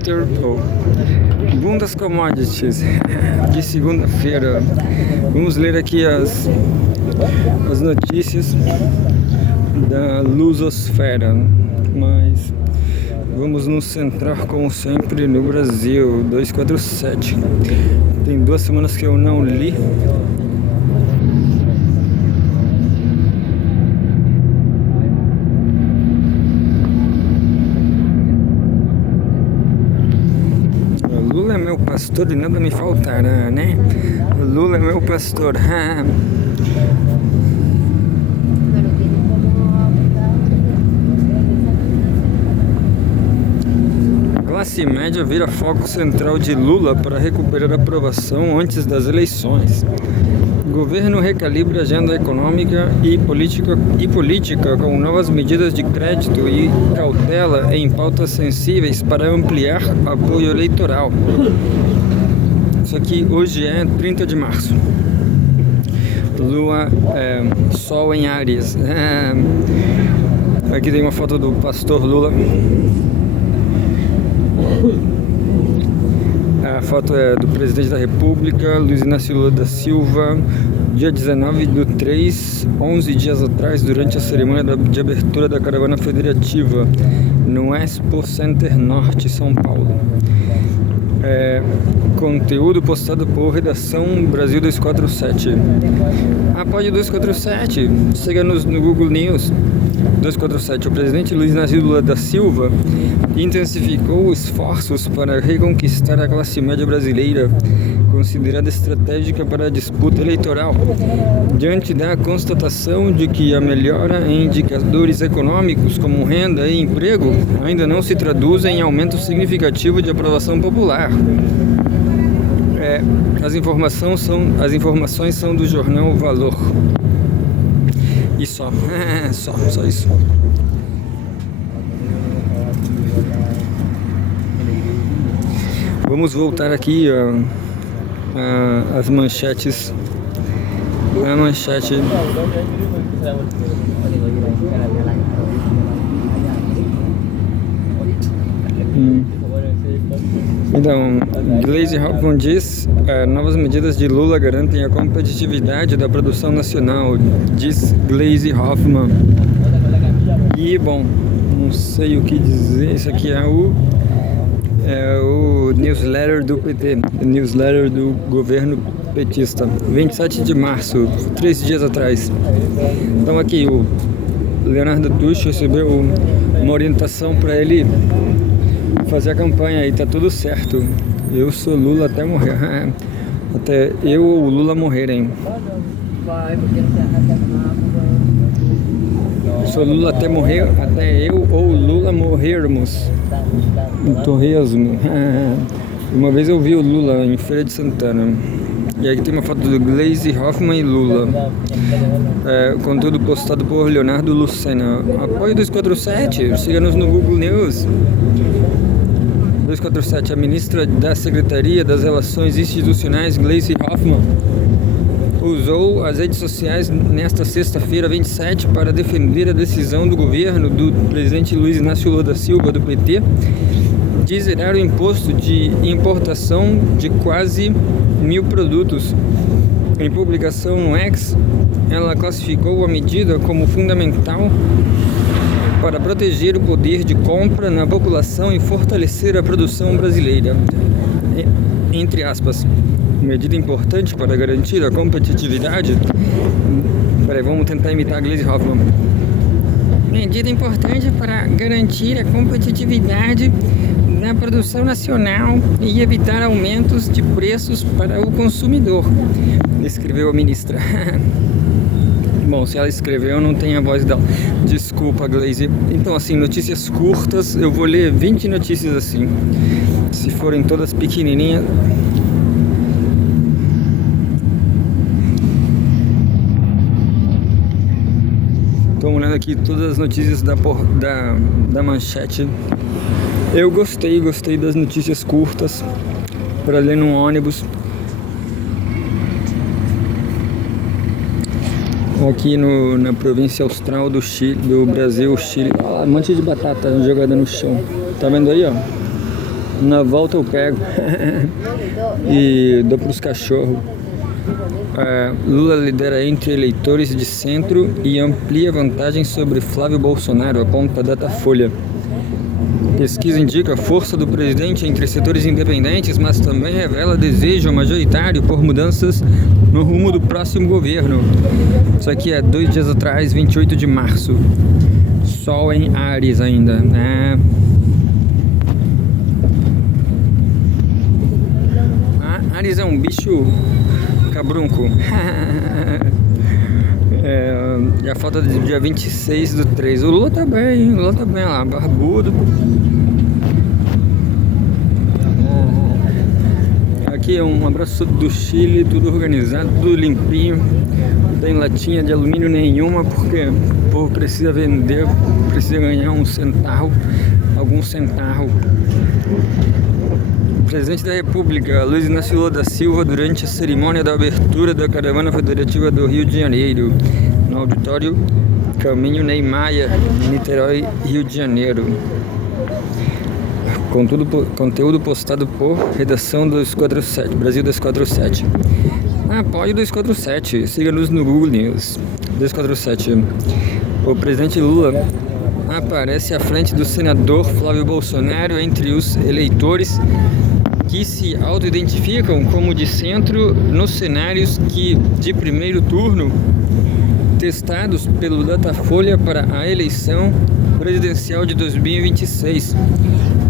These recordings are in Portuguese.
Twitter, Bundas Commodities, de segunda-feira. Vamos ler aqui as notícias da Lusosfera, mas vamos nos centrar, como sempre, no Brasil. 247. Tem 2 semanas que eu não li. Lula é meu pastor e nada me faltará, né? Lula é meu pastor. Classe média vira foco central de Lula para recuperar a aprovação antes das eleições. O governo recalibra a agenda econômica e política com novas medidas de crédito e cautela em pautas sensíveis para ampliar apoio eleitoral. Isso aqui hoje é 30 de março. Lua, Sol em Áries. Aqui tem uma foto do pastor Lula. A foto é do presidente da República, Luiz Inácio Lula da Silva, dia 19/3, 11 dias atrás, durante a cerimônia de abertura da caravana federativa no Expo Center Norte, São Paulo. Conteúdo postado por Redação Brasil 247. Apoie 247, siga-nos no Google News. 247. O presidente Luiz Inácio Lula da Silva intensificou esforços para reconquistar a classe média brasileira, considerada estratégica para a disputa eleitoral, diante da constatação de que a melhora em indicadores econômicos como renda e emprego ainda não se traduzem em aumento significativo de aprovação popular. As informações são do jornal Valor. E só isso. Vamos voltar aqui as manchetes. A manchete. Então, Gleisi Hoffmann diz: novas medidas de Lula garantem a competitividade da produção nacional, diz Gleisi Hoffmann. E, bom, não sei o que dizer, isso aqui é o newsletter do PT, newsletter do governo petista, 27 de março, 3 dias atrás. Então aqui, o Leonardo Tucci recebeu uma orientação para ele fazer a campanha e tá tudo certo. Eu sou Lula até morrer. Até eu ou o Lula morrerem. Sou Lula até morrer, até eu ou o Lula morrermos. Um torresmo. Uma vez eu vi o Lula em Feira de Santana. E aqui tem uma foto do Gleisi Hoffmann e Lula. Conteúdo postado por Leonardo Lucena. Apoio 247, siga-nos no Google News. 247, a ministra da Secretaria das Relações Institucionais, Gleisi Hoffmann, usou as redes sociais nesta sexta-feira, 27, para defender a decisão do governo do presidente Luiz Inácio Lula da Silva, do PT, de zerar o imposto de importação de quase 1.000 produtos. Em publicação no X, ela classificou a medida como fundamental para proteger o poder de compra na população e fortalecer a produção brasileira. Entre aspas, medida importante para garantir a competitividade. Vamos tentar imitar a Gleisi Hoffmann. Medida importante para garantir a competitividade na produção nacional e evitar aumentos de preços para o consumidor, escreveu a ministra. Bom, se ela escreveu, não tem a voz dela. Desculpa, Gleisi. Então, assim, notícias curtas, eu vou ler 20 notícias assim. Se forem todas pequenininhas. Estou olhando aqui todas as notícias da manchete. Eu gostei das notícias curtas para ler num ônibus. Aqui na província austral do Brasil, Chile. Um monte de batata jogada no chão. Tá vendo aí, ó? Na volta eu pego e dou pros cachorros. Lula lidera entre eleitores de centro e amplia vantagem sobre Flávio Bolsonaro, aponta Datafolha. Pesquisa indica a força do presidente entre setores independentes, mas também revela desejo majoritário por mudanças no rumo do próximo governo. Isso aqui é 2 dias atrás, 28 de março. Sol em Áries ainda, né? Áries é um bicho cabrunco. E a foto do dia 26/3. O Lula tá bem lá, barbudo. Aqui é um abraço do Chile, tudo organizado, tudo limpinho. Não tem latinha de alumínio nenhuma, porque o povo precisa vender, precisa ganhar algum centavo. Presidente da República, Luiz Inácio Lula da Silva, durante a cerimônia da abertura da Caravana Federativa do Rio de Janeiro, no auditório Caminho Ney Maia, Niterói, Rio de Janeiro. Conteúdo postado por redação do 247, Brasil 247. Apoie o 247, siga-nos no Google News. 247. O presidente Lula aparece à frente do senador Flávio Bolsonaro entre os eleitores que se auto-identificam como de centro nos cenários de primeiro turno testados pelo Datafolha para a eleição presidencial de 2026.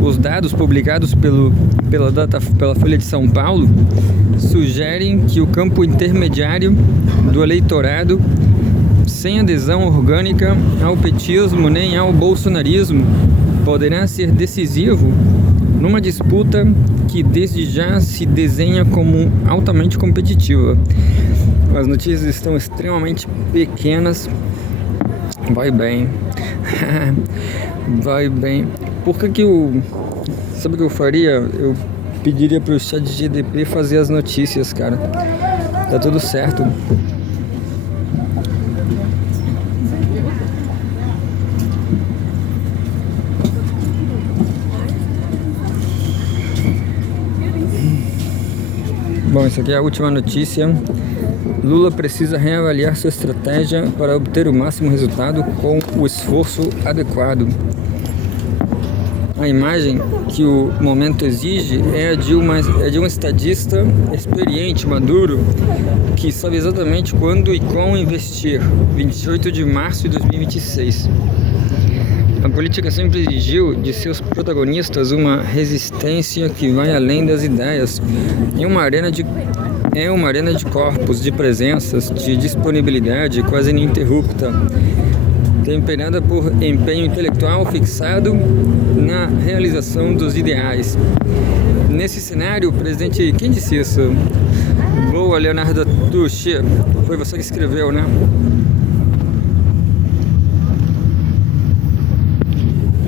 Os dados publicados pela Folha de São Paulo sugerem que o campo intermediário do eleitorado, sem adesão orgânica ao petismo nem ao bolsonarismo, poderá ser decisivo numa disputa que desde já se desenha como altamente competitiva. As notícias estão extremamente pequenas. Vai bem. Vai bem. Sabe o que eu faria? Eu pediria pro ChatGPT fazer as notícias, cara. Tá tudo certo. Bom, isso aqui é a última notícia. Lula precisa reavaliar sua estratégia para obter o máximo resultado com o esforço adequado. A imagem que o momento exige é de um estadista experiente, maduro, que sabe exatamente quando e como investir. 28 de março de 2026. A política sempre exigiu de seus protagonistas uma resistência que vai além das ideias. É uma arena de corpos, de presenças, de disponibilidade quase ininterrupta, temperada por empenho intelectual fixado na realização dos ideais. Nesse cenário, o presidente... Quem disse isso? Boa, Leonardo Tucci. Foi você que escreveu, né?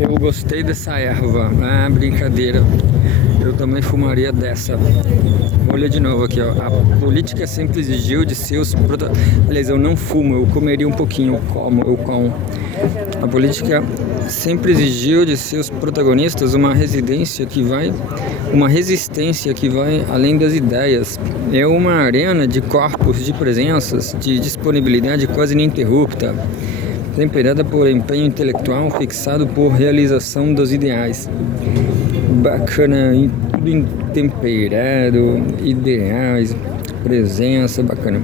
Eu gostei dessa erva. Brincadeira. Eu também fumaria dessa. Olha de novo aqui, ó. A política sempre exigiu de seus Aliás, eu não fumo, eu comeria um pouquinho, eu como. A política sempre exigiu de seus protagonistas uma resistência que vai além das ideias. É uma arena de corpos, de presenças, de disponibilidade quase ininterrupta, temperada por empenho intelectual fixado por realização dos ideais. Bacana, tudo intemperado, ideais, presença, bacana.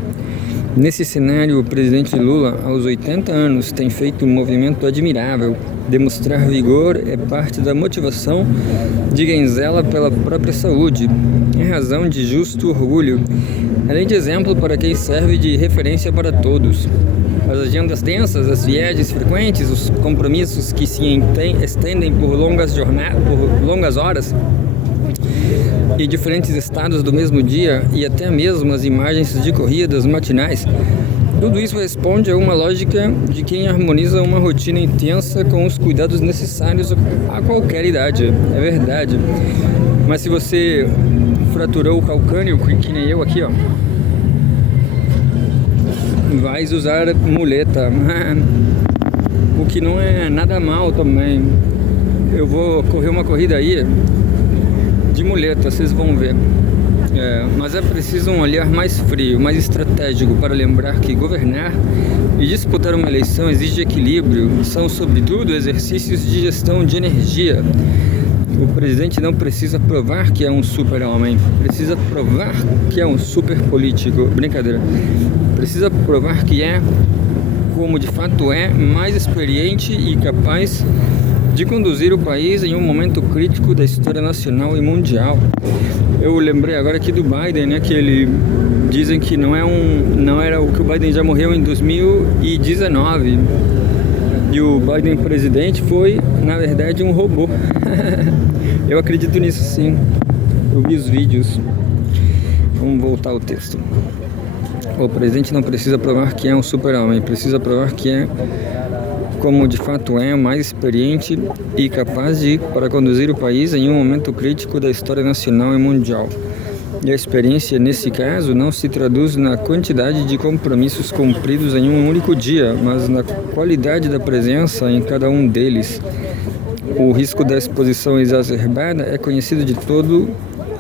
Nesse cenário, o presidente Lula, aos 80 anos, tem feito um movimento admirável. Demonstrar vigor é parte da motivação de quem zela pela própria saúde. É razão de justo orgulho, além de exemplo para quem serve de referência para todos. As agendas densas, as viagens frequentes, os compromissos que se estendem por longas horas e diferentes estados do mesmo dia, e até mesmo as imagens de corridas matinais, tudo isso responde a uma lógica de quem harmoniza uma rotina intensa com os cuidados necessários a qualquer idade. É verdade. Mas se você fraturou o calcânio, que nem eu aqui, ó, vais usar muleta, o que não é nada mal também. Eu vou correr uma corrida aí de muleta, vocês vão ver. Mas é preciso um olhar mais frio, mais estratégico para lembrar que governar e disputar uma eleição exige equilíbrio, são sobretudo exercícios de gestão de energia. O presidente não precisa provar que é um super-homem, precisa provar que é um super político. Brincadeira. Precisa provar que é, como de fato é, mais experiente e capaz de conduzir o país em um momento crítico da história nacional e mundial. Eu lembrei agora aqui do Biden, né, que ele dizem que não era o que o Biden já morreu em 2019. E o Biden presidente foi, na verdade, um robô. Eu acredito nisso sim. Eu vi os vídeos. Vamos voltar ao texto. O presidente não precisa provar que é um super-homem, precisa provar que é, como de fato é, mais experiente e capaz para conduzir o país em um momento crítico da história nacional e mundial. E a experiência, nesse caso, não se traduz na quantidade de compromissos cumpridos em um único dia, mas na qualidade da presença em cada um deles. O risco da exposição exacerbada é conhecido de todo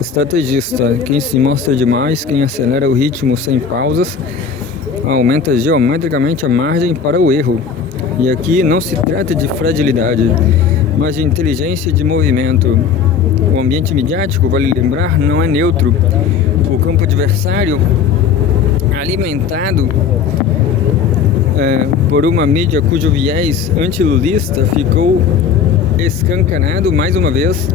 estrategista. Quem se mostra demais, quem acelera o ritmo sem pausas, aumenta geometricamente a margem para o erro. E aqui não se trata de fragilidade, mas de inteligência de movimento. O ambiente midiático, vale lembrar, não é neutro. O campo adversário, alimentado por uma mídia cujo viés antilulista ficou escancarado mais uma vez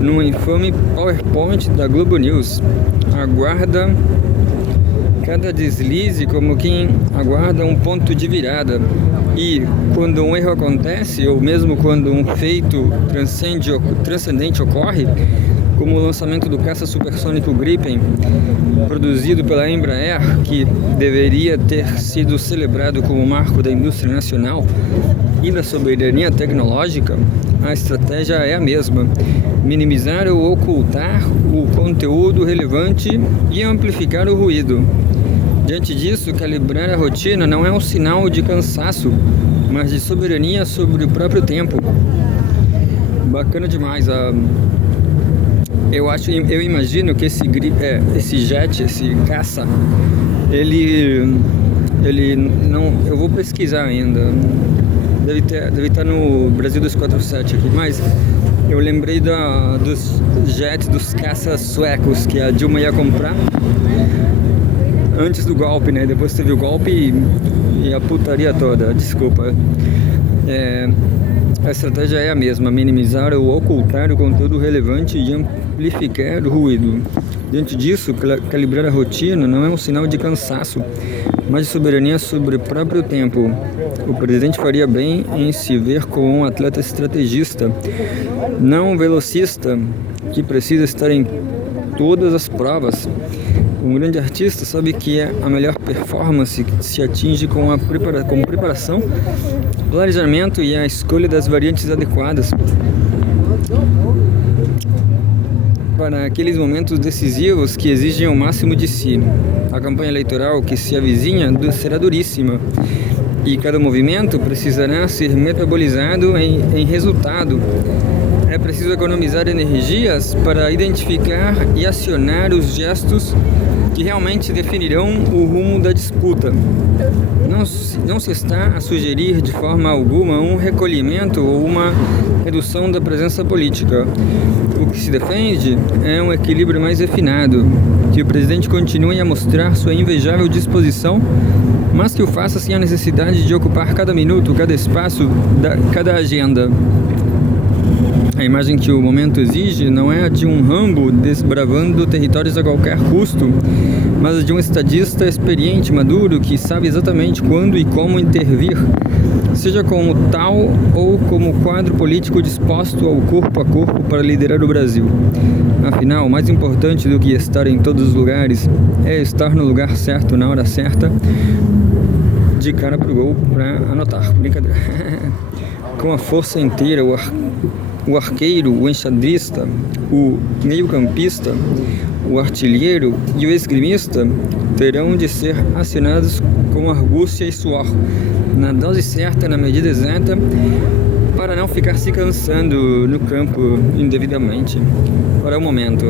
num infame PowerPoint da Globo News. Aguarda cada deslize como quem aguarda um ponto de virada. E quando um erro acontece, ou mesmo quando um feito transcendente ocorre, como o lançamento do caça supersônico Gripen, produzido pela Embraer, que deveria ter sido celebrado como marco da indústria nacional e da soberania tecnológica, a estratégia é a mesma: minimizar ou ocultar o conteúdo relevante e amplificar o ruído. Diante disso, calibrar a rotina não é um sinal de cansaço, mas de soberania sobre o próprio tempo. Bacana demais. Eu imagino que esse jet, esse caça, ele não, eu vou pesquisar ainda. Deve estar no Brasil 247 aqui, mas eu lembrei dos jets, dos caças suecos que a Dilma ia comprar antes do golpe, né? Depois teve o golpe e a putaria toda. Desculpa. A estratégia é a mesma: minimizar ou ocultar o conteúdo relevante e amplificar o ruído. Diante disso, calibrar a rotina não é um sinal de cansaço, mas de soberania sobre o próprio tempo. O presidente faria bem em se ver como um atleta estrategista, não um velocista que precisa estar em todas as provas. Um grande artista sabe que a melhor performance se atinge com preparação, planejamento e a escolha das variantes adequadas para aqueles momentos decisivos que exigem o máximo de si. A campanha eleitoral que se avizinha será duríssima e cada movimento precisará ser metabolizado em resultado. É preciso economizar energias para identificar e acionar os gestos que realmente definirão o rumo da disputa. Não se está a sugerir de forma alguma um recolhimento ou uma redução da presença política. O que se defende é um equilíbrio mais refinado, que o presidente continue a mostrar sua invejável disposição, mas que o faça sem a necessidade de ocupar cada minuto, cada espaço, cada agenda. A imagem que o momento exige não é a de um Rambo desbravando territórios a qualquer custo, mas a de um estadista experiente, maduro, que sabe exatamente quando e como intervir, seja como tal ou como quadro político disposto ao corpo a corpo para liderar o Brasil. Afinal, mais importante do que estar em todos os lugares é estar no lugar certo, na hora certa, de cara pro gol para anotar. Brincadeira. Com a força inteira, o arqueiro, o enxadrista, o meio-campista, o artilheiro e o esgrimista terão de ser acionados com argúcia e suor, na dose certa, na medida exata, para não ficar se cansando no campo indevidamente. Agora é o momento.